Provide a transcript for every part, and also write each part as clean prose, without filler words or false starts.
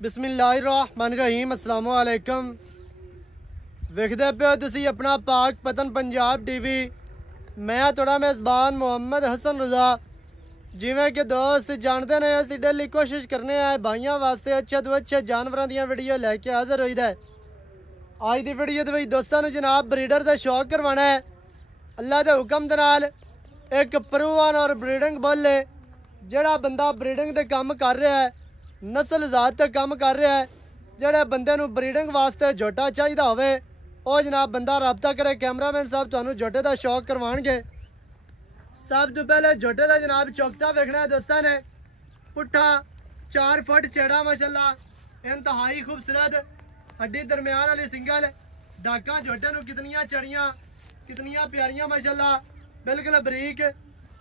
बिस्मिल्लाहिर्रहमानिर्रहीम अस्सलाम वालेकुम। वेखदे पे हो तुसी अपना पाक पतन पंजाब टीवी। मैं थोड़ा मेज़बान मोहम्मद हसन रज़ा। जिमें कि दोस्त जानते ने असी डेली कोशिश करने हैं भाइयों वास्ते अच्छे तो अच्छे जानवरों दी वीडियो लैके हाजिर होई दा। अज की वीडियो दे दोस्तों जनाब ब्रीडर का शौक करवाना है। अल्लाह के हुक्म दे नाल एक प्रूवन और ब्रीडिंग बुल है। जिहड़ा बंदा ब्रीडिंग के काम कर रहा है, नस्ल ज़ात ते काम कर रहा है, जिहड़े बंदे नूं ब्रीडिंग वास्ते झोटा चाहिए होवे वो जनाब बंदा रबता करे। कैमरामैन साहब तुहानूं झोटे का शौक करवाएंगे। सब तो पहले झोटे का जनाब चौकटा वेखना है दोस्तों ने। पुट्ठा 4 फुट चेड़ा माशाल्लाह, इंतहाई खूबसूरत हड्डी दरम्यान वाली सिंगल डाका। झोटे नूं कितनियां चढ़ियां कितनियां प्यारियां माशाल्लाह, बिल्कुल बरीक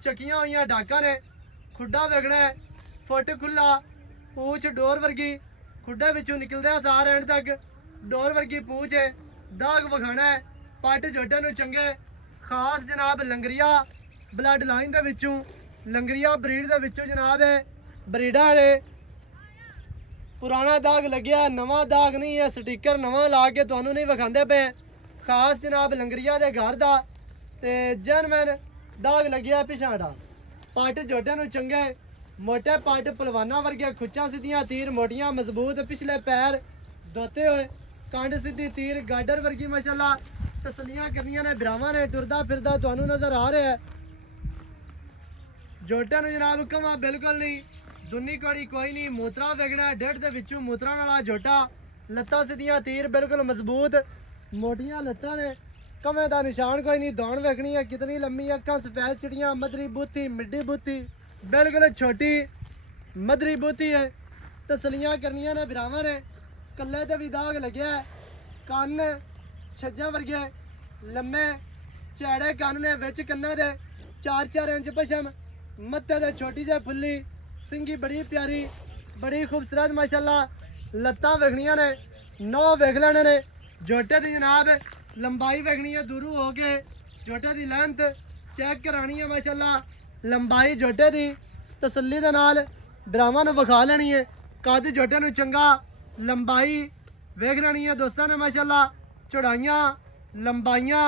चकियां हुई डाका ने। खुड्डा वेखना है, फुट खुला, पूछ डोर वर्गी, खुड्डे विचों निकलदे सार एंड तक डोर वर्गी पूछ है। दाग वखाना है, पट झोटे नूं चंगे खास जनाब लंगरिया ब्लड लाइन दे विचों, लंगरिया ब्रीड दे विचों जनाब है। ब्रीडा ने पुराना दाग लग्या, नवा दाग नहीं है। स्टिकर नवा ला के तुहानूं नहीं विखांदे पे। खास जनाब लंगरिया दे घर दा ते जनमैन दाग लग्या पिछाड़ा। पट झोटे नूं चंगे मोटे पट पलवाना वर्गे, खुच्चा सीधियां, तीर मोटियां मजबूत, पिछले पैर धोते हुए, कंड सीधी, तीर गाडर वर्गी माशाल्लाह। तसलियां करनियां ने बिरावां ने, टुरदा फिरदा तुहानूं नजर आ रहा है। झोटे नूं जनाब कमा बिल्कुल नहीं, दुनी कौड़ी कोई नहीं। मूत्रा वेखना, डेढ़ दे विचों मूत्रा वाला झोटा, लत्तां सीधियां, तीर बिल्कुल मजबूत, मोटियां लत्तां ने, कमे का निशान कोई नहीं। दौड़ वेखनी है कितनी लम्मी, अक्खां सफेद चिड़ियां, मदरी बूथी, मिड्डी बूथी, बिल्कुल छोटी मदरी बूथी है। तसलियां करनियां ने बिरावां ने। कल्ले ते भी दाग लग्या है, कन्न छज्जा वर्गे लम्मे चैड़े कन्न ने, विच कन्ना दे 4-4 इंच पशम, मत्थे ते छोटी जी फुल्ली, सिंगी बड़ी प्यारी बड़ी खूबसूरत माशाल्लाह। लत्तां वेखनियां ने, 9 वेख लेने ने। झोटे की जनाब लंबाई वेखनी है, दूरों हो के झोटे की लेंथ चेक करानी है माशाल्लाह। लंबाई झोटे की तसल्ली दे नाल बिरावां नूं विखा लेनी है। कद झोटे नूं चंगा, लंबाई वेख लेनी है दोस्तों ने माशाल्लाह। चौड़ाइयां लंबाइयां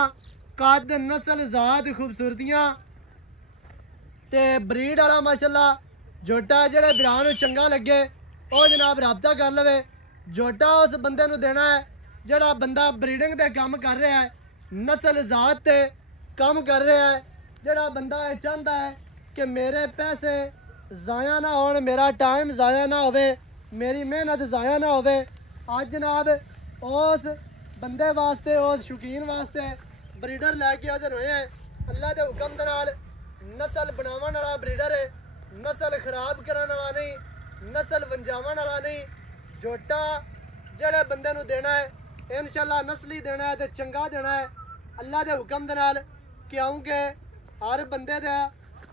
कद नस्ल ज़ात खूबसूरतियां ते ब्रीड वाला माशाल्लाह झोटा जिहड़े बिरां नूं चंगा लगे वो जनाब रबता कर लवे। झोटा उस बंदे नूं देना है जिहड़ा बंदा ब्रीडिंग दे काम कर रहा है, नस्ल ज़ात ते काम कर रहा है। जिहड़ा बंदा ये चाहता है कि मेरे पैसे ज़ाया ना हो, मेरा टाइम ज़ाया ना होवे, मेरी मेहनत ज़ाया ना होवे, अज जनाब उस बंदे वास्ते, उस शौकीन वास्ते ब्रीडर लैके हाजिर होए हैं। अल्लाह के हुक्म दे नाल नस्ल बनावन वाला ब्रीडर है, नस्ल खराब करने वाला नहीं, नस्ल वंजावन वाला नहीं। झोटा जिहड़े बंदे नूं देना है इंशाल्लाह नस्ली देना है तो चंगा देना है अल्लाह के हुक्म दे नाल। क्योंकि हर बंदे का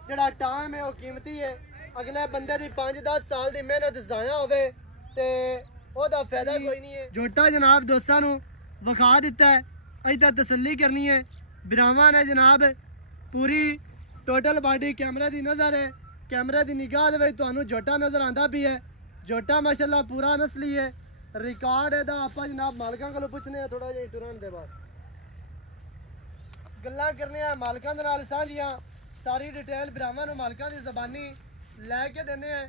जिहड़ा टाइम है वो कीमती है। अगले बंदे की 5-10 साल की मेहनत ज़ाया होवे ते ओहदा फायदा कोई नहीं है। झोटा जनाब दोस्तों नूं विखा दिता है, अज तक तसल्ली करनी है। बिरावां ने जनाब पूरी टोटल बॉडी कैमरे की नज़र है, कैमरे की निगाह दे तुहानूं झोटा नज़र आंदा भी है। झोटा माशाल्लाह पूरा नस्ली है। रिकॉर्ड है आप जनाब मालकां कोलों पुछने थोड़ा जिहा टुरन दे बाद गल्लां करने मालकां दे नाल साझियां। सारी डिटेल बिरावां नूं मालकां दी ज़बानी लैके देने हैं।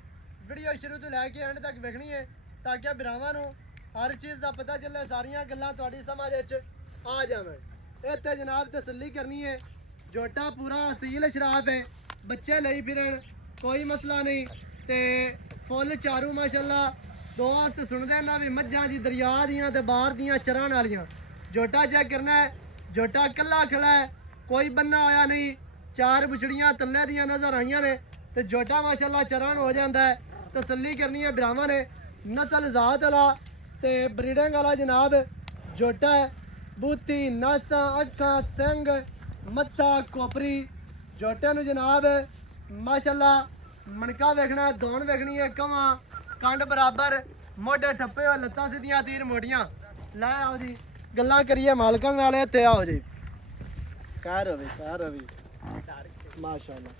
वीडियो शुरू तो लैके एंड तक वेखनी है ताकि बिरावां नूं हर चीज़ का पता चले, सारियां गल्लां तुहाडी समझ विच आ जावन। इत्थे जनाब तसल्ली करनी है। झोटा पूरा असील शराफ है, बच्चे लई फिरन कोई मसला नहीं ते फुल चारू माशाल्लाह। दो वास्ते सुनते ना भी मझां जी दरिया दियां ते बाहर दियां चरान वालियां। झोटा चेक करना है, झोटा कल्ला खड़ा है, कोई बन्ना होया नहीं। 4 बुछड़ियां तल्ले दियां नजर आईयां ने ते झोटा माशाल्लाह चरान हो जाता है। तसल्ली करनी है बिरावां ने। नस्ल ज़ात वाला ते ब्रीडिंग वाला जनाब झोटा है। बूथी नस अखा सिंग मत्था कोपरी झोटे नूं जनाब माशाल्लाह मणका वेखना, दौड़ वेखनी है, कवां कंड बराबर, मोढे ठप्पे हुए, लत्तां सीधियां, तीर मोटियां। लै आओ जी गल्लां करिए मालकां नाल। इत्थे आओ जी, कार होवे माशाल्लाह।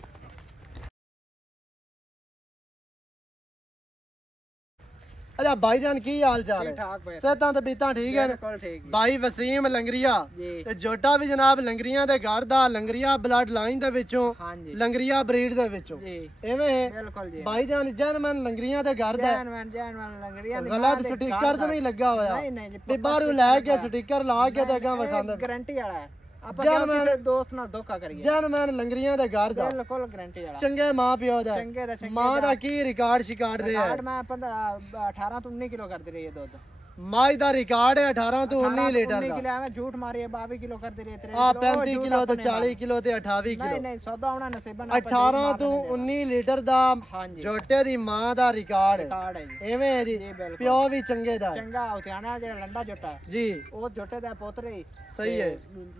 अच्छा भाईजान की हाल चाल है? ठीक ठाक भाई सेहतां ते बीतां ठीक है? बिल्कुल ठीक भाई वसीम लंगरिया जी ते जोटा भी जनाब लंगरिया दे घर दा लंगरिया ब्लड लाइन दे विचों हाँ जी लंगरिया ब्रीड दे विचों जी एवें बिल्कुल जी भाईजान जनमन लंगरिया दे घर दा जैनवन लंगड़ियां दी गलत स्टिकर ते नहीं लगा होया नहीं नहीं जी भी बाहरों लै के स्टिकर ला के ते अगा वखांदे गारंटी वाला है ਆਪਾਂ ਕਿਸੇ ਦੋਸਤ ਨਾਲ ਧੋਖਾ ਕਰੀਏ जनमन लंगरिया दे घर दा ਬਿਲਕੁਲ ਗਾਰੰਟੀ ਵਾਲਾ ਚੰਗੇ ਮਾਂ ਪਿਓ ਦਾ ਚੰਗੇ ਦਾ ਚੰਗੇ ਮਾਂ ਦਾ ਕੀ ਰਿਕਾਰਡ ਸ਼ਿਕਾਰਡ ਰਿਹਾ ਕਾਰਡ ਮੈਂ 18 ਤੋਂ 19 ਕਿਲੋ ਕਰਦੀ ਰਹੀ ਹੈ ਦੁੱਧ ਮਾਂ ਦਾ ਰਿਕਾਰਡ ਹੈ 18 ਤੋਂ 19 ਲੀਟਰ 19 ਦਾ ਕਿਲੋ ਐਵੇਂ ਝੂਠ ਮਾਰੀ 22 ਕਿਲੋ ਕਰਦੀ ਰਹੀ ਤੇਰੇ ਆ 35 ਕਿਲੋ ਤੇ 40 ਕਿਲੋ ਤੇ 28 ਨਹੀਂ ਕਿਲੋ ਨਹੀਂ ਸੌਦਾ ਹੋਣਾ ਨਸੀਬਾਂ ਨਾਲ 18 ਤੋਂ 19 ਲੀਟਰ ਦਾ ਹਾਂਜੀ ਜੋਟੇ ਦੀ ਮਾਂ ਦਾ ਰਿਕਾਰਡ ਕਾਰਡ ਹੈ ਜੀ ਐਵੇਂ ਹੈ ਜੀ ਜੀ ਬਿਲਕੁਲ ਪਿਓ ਵੀ ਚੰਗੇ ਦਾ ਹੈ। ਚੰਗਾ ਉਥਿਆਣਾ ਜਿਹੜਾ ਲੰਡਾ ਜੋਟਾ ਜੀ ਉਹ ਜੋਟੇ ਦਾ ਪੁੱਤਰ ਹੈ ਸਹੀ ਹੈ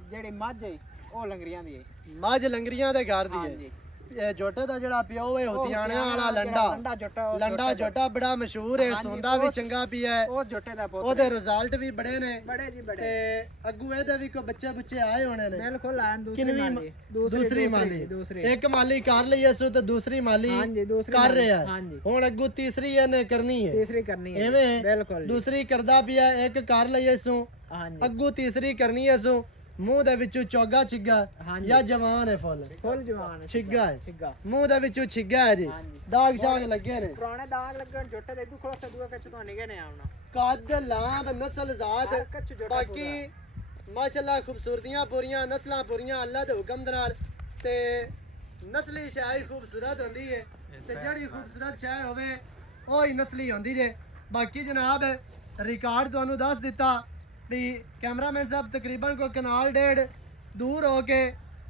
ਜਿਹੜੀ ਮੱਝ ਹੈ ਉਹ ਲੰਗਰੀਆਂ ਦੀ ਹੈ ਮੱਝ ਲੰਗਰੀਆਂ ਦੇ ਘਰ ਦੀ ਹੈ ਹਾਂਜੀ ਇਹ ਜੋਟੇ ਦਾ ਜਿਹੜਾ ਪਿਓ ਹੈ ਹੁਤਿਆਣਿਆਂ ਵਾਲਾ ਲੰਡਾ ਲੰਡਾ ਜੋਟਾ ਉਹ ਲੰਡਾ ਜੋਟਾ ਬੜਾ ਮਸ਼ਹੂਰ ਹੈ ਸੌਂਦਾ ਵੀ ਚੰਗਾ ਪਿਆ ਹੈ ਉਹ ਜੋਟੇ ਦਾ ਪੁੱਤਰ ਉਹਦੇ ਰਿਜ਼ਲਟ ਵੀ ਬੜੇ ਨੇ ਬੜੇ ਜੀ ਬੜੇ ਤੇ ਅੱਗੂ ਇਹਦੇ ਵੀ ਕੋਈ ਬੱਚੇ ਬੁੱਚੇ ਆਏ ਹੋਣੇ ਨੇ ਬਿਲਕੁਲ ਆਨ ਕਿੰਨਵੀਂ ਦੂਸਰੀ ਮਾਲੀ ਦੂਸਰੀ ਇੱਕ ਮਾਲੀ ਕਰ ਲਈ ਅਸੂ ਤੇ ਦੂਸਰੀ ਮਾਲੀ ਹਾਂਜੀ ਦੂਸਰੀ ਕਰ ਰਿਹਾ ਹਾਂਜੀ ਹੁਣ ਅੱਗੂ ਤੀਸਰੀ ਇਹਨੇ ਕਰਨੀ ਹੈ ਤੀਸਰੀ ਕਰਨੀ ਹੈ ਐਵੇਂ ਬਿਲਕੁਲ ਦੂਸਰੀ ਕਰਦਾ ਪਿਆ ਇੱਕ ਕਰ ਲਈ ਅਸੂ ਹਾਂਜੀ ਅੱਗੂ ਤੀਸਰੀ ਕਰਨੀ ਹੈ ਅਸੂ ਮੂੰਹ ਦੇ ਵਿੱਚੋਂ ਚੋਗਾ ਛਿੱਗਾ ਹਾਂਜੀ ਜਾਂ ਜਵਾਨ ਹੈ ਫੁੱਲ ਫੁੱਲ ਜਵਾਨ ਛਿੱਗਾ ਹੈ ਛਿੱਗਾ ਮੂੰਹ ਦੇ ਵਿੱਚੋਂ ਛਿੱਗਾ ਹੈ ਜੀ ਹਾਂਜੀ ਦਾਗ ਸ਼ਾਗ ਲੱਗੇ ਨੇ ਪੁਰਾਣੇ ਦਾਗ ਲੱਗਣ ਜੋਟੇ ਦੇ ਦੁਖੜਾ ਸਦੂਆ ਕੱਚ ਤੋਂ ਨਿਗੇ ਨੇ ਆਉਣਾ ਕੱਦ ਲਾਂਬ ਨਸਲ ਜ਼ਾਤ ਕੱਚ ਜੋਟਾ ਬਾਕੀ ਮਾਸ਼ਾਅੱਲਾ ਖੂਬਸੂਰਤੀਆਂ ਪੂਰੀਆਂ ਨਸਲਾਂ ਪੂਰੀਆਂ ਅੱਲਾ ਦੇ ਹੁਕਮ ਦੇ ਨਾਲ ਤੇ ਨਸਲੀ ਸ਼ਾਇ ਖੂਬਸੂਰਤ ਹੁੰਦੀ ਹੈ ਤੇ ਜਿਹੜੀ ਖੂਬਸੂਰਤ ਸ਼ਾਇ ਹੋਵੇ ਉਹ ਹੀ ਨਸਲੀ ਹੁੰਦੀ ਜੇ ਬਾਕੀ ਜਨਾਬ ਰਿਕਾਰਡ ਤੁਹਾਨੂੰ ਦੱਸ ਦਿੱਤਾ ਵੀ ਕੈਮਰਾਮੈਨ ਸਾਹਿਬ ਤਕਰੀਬਨ ਕੋਈ ਕਨਾਲ ਡੇਢ ਦੂਰ ਹੋ ਕੇ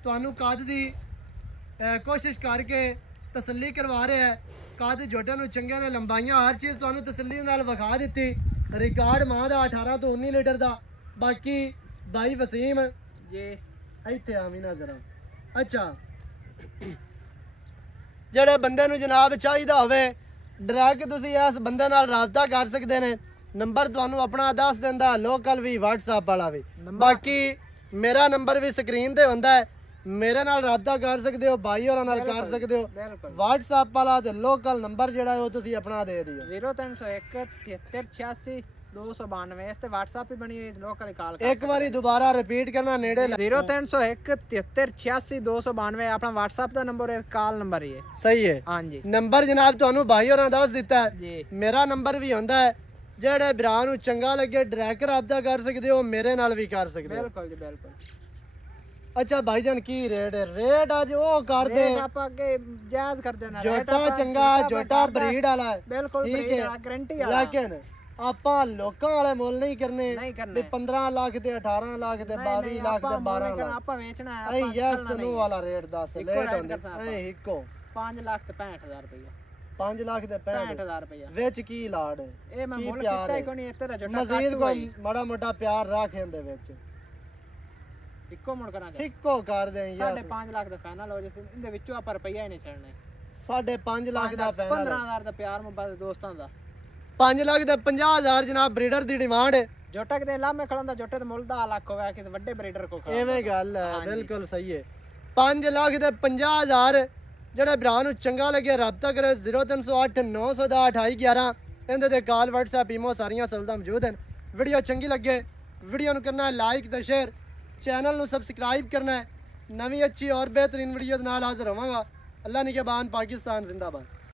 ਤੁਹਾਨੂੰ ਕੱਦ ਦੀ ਕੋਸ਼ਿਸ਼ ਕਰਕੇ ਤਸੱਲੀ ਕਰਵਾ ਰਿਹਾ ਹੈ ਕੱਦ ਜੋਟੇ ਨੂੰ ਚੰਗੇ ਨੇ ਲੰਬਾਈਆਂ ਹਰ ਚੀਜ਼ ਤੁਹਾਨੂੰ ਤਸੱਲੀ ਨਾਲ ਵਿਖਾ ਦਿੱਤੀ ਰਿਕਾਰਡ ਮਾਂ ਦਾ 18 ਤੋਂ 19 ਲੀਟਰ ਦਾ ਬਾਕੀ ਭਾਈ ਵਸੀਮ ਜੀ ਇੱਥੇ ਆਵੀਂ ਨਾ ਜ਼ਰਾ ਅੱਛਾ ਜਿਹੜੇ ਬੰਦੇ ਨੂੰ ਜਨਾਬ ਚਾਹੀਦਾ ਹੋਵੇ ਡਾਇਰੈਕਟ ਤੁਸੀਂ ਇਸ ਬੰਦੇ ਨਾਲ ਰਾਬਤਾ ਕਰ ਸਕਦੇ ਨੇ ਨੰਬਰ ਤੁਹਾਨੂੰ ਆਪਣਾ ਦੱਸ ਦਿੰਦਾ ਲੋਕਲ ਵੀ WhatsApp ਵਾਲਾ ਵੀ ਬਾਕੀ ਮੇਰਾ ਨੰਬਰ ਵੀ ਸਕਰੀਨ ਤੇ ਹੁੰਦਾ ਹੈ ਮੇਰੇ ਨਾਲ ਰਾਬਤਾ ਕਰ ਸਕਦੇ ਹੋ ਭਾਈ ਹੋਰਾਂ ਨਾਲ ਕਰ ਸਕਦੇ ਹੋ ਬਿਲਕੁਲ WhatsApp ਵਾਲਾ ਤੇ ਲੋਕਲ ਨੰਬਰ ਜਿਹੜਾ ਹੈ ਉਹ ਤੁਸੀਂ ਆਪਣਾ ਦੇ ਦਿਓ 0301 7386 292 ਇਸ ਤੇ WhatsApp ਹੀ ਬਣੀ ਹੋਈ ਲੋਕਲ ਕਾਲ ਇੱਕ ਵਾਰੀ ਦੁਬਾਰਾ ਰਿਪੀਟ ਕਰਨਾ ਨੇੜੇ 0301 7386 292 ਆਪਣਾ WhatsApp ਦਾ ਨੰਬਰ ਹੈ ਕਾਲ ਨੰਬਰ ਹੀ ਹੈ ਸਹੀ ਹੈ ਹਾਂਜੀ ਨੰਬਰ ਜਨਾਬ ਤੁਹਾਨੂੰ ਭਾਈ ਹੋਰਾਂ ਦੱਸ ਦਿੱਤਾ ਹੈ ਜੀ ਮੇਰਾ ਨੰਬਰ ਵੀ ਹੁੰਦਾ ਹੈ ਜਿਹੜੇ ਭਰਾ ਨੂੰ ਚੰਗਾ ਲੱਗੇ ਡਾਇਰੈਕਟ ਰਾਬਤਾ ਕਰ ਸਕਦੇ ਹੋ ਮੇਰੇ ਨਾਲ ਵੀ ਕਰ ਸਕਦੇ ਹੋ ਬਿਲਕੁਲ ਜੀ ਬਿਲਕੁਲ ਅੱਛਾ ਭਾਈਜਾਨ ਕੀ ਰੇਟ ਹੈ ਰੇਟ ਅੱਜ ਉਹ ਕਰਦੇ ਆਪਾਂ ਅੱਗੇ ਜਾਇਜ਼ ਕਰ ਦੇਣਾ ਜੋਟਾ ਚੰਗਾ ਜੋਟਾ ਬਰੀਡ ਵਾਲਾ ਹੈ ਬਿਲਕੁਲ ਠੀਕ ਬਰੀਡ ਹੈ ਗਾਰੰਟੀ ਵਾਲਾ ਲੇਕਿਨ ਆਪਾਂ ਲੋਕਾਂ ਵਾਲੇ ਮੁੱਲ ਨਹੀਂ ਕਰਨੇ ਨਹੀਂ ਵੀ ਕਰਨਾ 15 ਲੱਖ ਤੇ 18 ਲੱਖ ਤੇ 22 ਲੱਖ ਤੇ 12 ਲੱਖ ਆਪਾਂ ਵੇਚਣਾ ਹੈ ਐ ਯਸ ਤੈਨੂੰ ਵਾਲਾ ਰੇਟ ਦੱਸ ਇੱਕੋ ਲੇਟ rate ਹੁੰਦੀ ਕਰਨਾ ਐ ਇੱਕੋ 5 ਲੱਖ ਤੇ 65000 ਰੁਪਇਆ 5 ਲੱਖ ਤੇ 65 65000 ਰੁਪਇਆ ਵਿੱਚ ਕੀ ਲਾੜ ਹੈ ਇਹ ਮੈਂ ਕੀ ਮੁੱਲ ਪਿਆਰ ਕੀਤਾ ਹੈ? ਹੀ ਕੋਈ ਨਹੀਂ ਇੱਥੇ ਦਾ ਜੱਟਾ ਮਜ਼ੀਦ ਕੋਈ ਮਾੜਾ ਮੋਟਾ ਪਿਆਰ ਰੱਖ ਇਹਦੇ ਵਿੱਚ ਇੱਕੋ ਮੁੜ ਕਰਾਂ ਇੱਕੋ ਕਰ ਦੇ ਯਸ 5.5 ਲੱਖ ਦਾ ਫਾਈਨਲ ਹੋ ਜਾਵੇ ਇਹਦੇ ਵਿੱਚੋਂ ਆਪਾਂ ਰੁਪਈਆ ਹੀ ਨਹੀਂ ਛੱਡਣਾ 5.5 ਲੱਖ ਦਾ ਫਾਈਨਲ 15000 ਦਾ ਪਿਆਰ ਮੁਹੱਬਤ ਦੋਸਤਾਂ ਦਾ 5 ਲੱਖ ਤੇ 50000 ਜਨਾਬ ਬਰੀਡਰ ਦੀ ਡਿਮਾਂਡ ਹੈ ਜੋਟਾ ਕਿਤੇ ਲਾਮੇ ਖੜਨ ਦਾ ਜੋਟੇ ਤੇ ਮੁੱਲ 10 ਲੱਖ ਹੋਇਆ ਕਿਤੇ ਵੱਡੇ ਬਰੀਡਰ ਕੋ ਖੜਾ ਐਵੇਂ ਗੱਲ ਹੈ ਬਿਲਕੁਲ ਸਹੀ ਹੈ 5 ਲੱਖ ਤੇ 50000 ਜਿਹੜੇ ਭਰਾ ਨੂੰ ਚੰਗਾ ਲੱਗੇ ਰਾਬਤਾ ਕਰੋ 0308 910 2811 ਇਹਦੇ ਤੇ ਕਾਲ WhatsApp ਈਮੋ ਸਾਰੀਆਂ ਸਹੂਲਤਾਂ ਮੌਜੂਦ ਹਨ ਵੀਡੀਓ ਚੰਗੀ ਲੱਗੇ ਵੀਡੀਓ ਨੂੰ ਕਰਨਾ ਹੈ ਲਾਈਕ ਤੇ ਸ਼ੇਅਰ ਚੈਨਲ ਨੂੰ ਸਬਸਕ੍ਰਾਈਬ ਕਰਨਾ ਹੈ ਨਵੀਂ ਅੱਛੀ ਔਰ ਬਿਹਤਰੀਨ ਵੀਡੀਓ ਦੇ ਨਾਲ ਹਾਜ਼ਰ ਹੋਵਾਂਗਾ ਅੱਲਾ ਨਿਗਹਿਬਾਨ ਪਾਕਿਸਤਾਨ ਜ਼ਿੰਦਾਬਾਦ